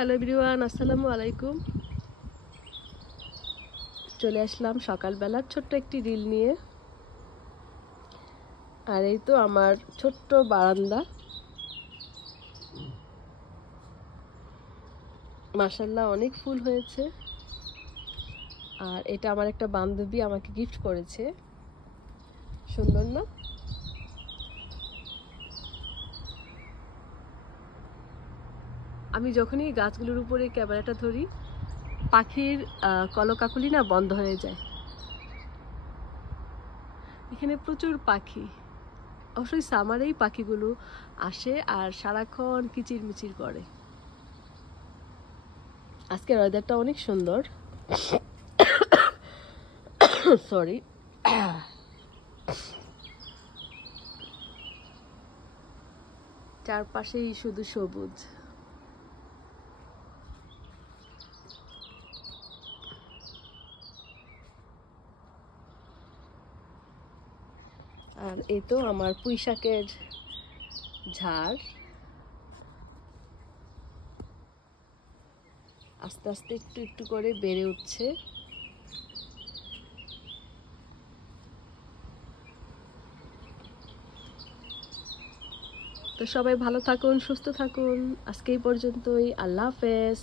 Hello everyone, আসসালামু আলাইকুম। চলে আসলাম সকালবেলার ছোট্ট একটি রিল নিয়ে। আর এই তো আমার ছোট্ট বারান্দা, মাশাআল্লাহ অনেক ফুল হয়েছে। আর এটা আমার একটা বান্ধবী আমাকে গিফট করেছে, সুন্দর না? আমি যখনই গাছগুলোর উপরে ক্যামেরাটা ধরি, পাখির কলকাকলি না বন্ধ হয়ে যায়। এখানে প্রচুর পাখি, অবশ্যই সামারেই পাখিগুলো আসে আর সারাক্ষণ কিচিরমিচির করে। আজকের ওয়েদারটা অনেক সুন্দর। সরি। চারপাশেই শুধু সবুজ। আর এই তো আমার পুঁই শাকের ঝাড় আস্তে আস্তে একটু একটু করে বেড়ে উঠছে। তো সবাই ভালো থাকুন, সুস্থ থাকুন। আজকে এই পর্যন্তই। আল্লাহ হাফেজ।